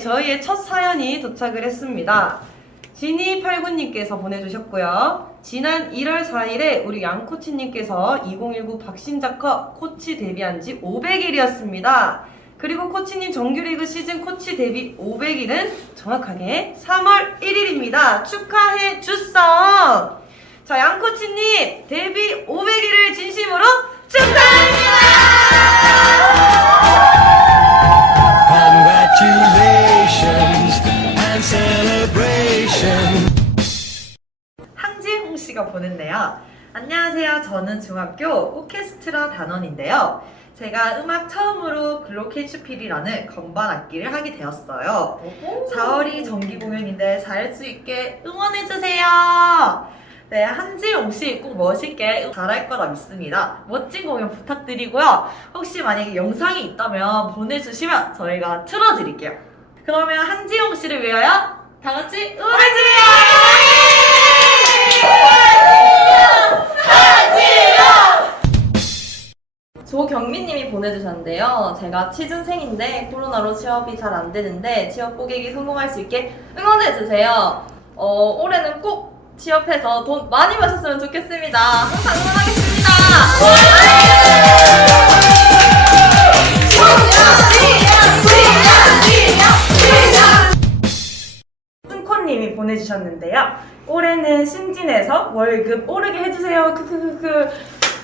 저희의 첫 사연이 도착을 했습니다. 지니89님께서 보내주셨고요. 지난 1월 4일에 우리 양코치님께서 2019 박신자컵 코치 데뷔한 지 500일이었습니다. 그리고 코치님 정규리그 시즌 코치 데뷔 500일은 정확하게 3월 1일입니다. 축하해 주성! 자, 양코치님 데뷔 500일을 진심 씨가 보는데요. 안녕하세요. 저는 중학교 오케스트라 단원인데요. 제가 음악 처음으로 글로켄슈필이라는 건반 악기를 하게 되었어요. 4월이 정기 공연인데 잘할 수 있게 응원해주세요. 네, 한지용 씨꼭 멋있게 잘할 거라 믿습니다. 멋진 공연 부탁드리고요. 혹시 만약에 영상이 있다면 보내주시면 저희가 틀어드릴게요. 그러면 한지용 씨를 위하여 다 같이 조경민님이 보내주셨는데요. 제가 취준생인데 코로나로 취업이 잘 안 되는데 취업 고객이 성공할 수 있게 응원해주세요. 어, 올해는 꼭 취업해서 돈 많이 버셨으면 좋겠습니다. 항상 응원하겠습니다. 승코님이 보내주셨는데요. 올해는 승진해서 월급 오르게 해주세요. 크크크크.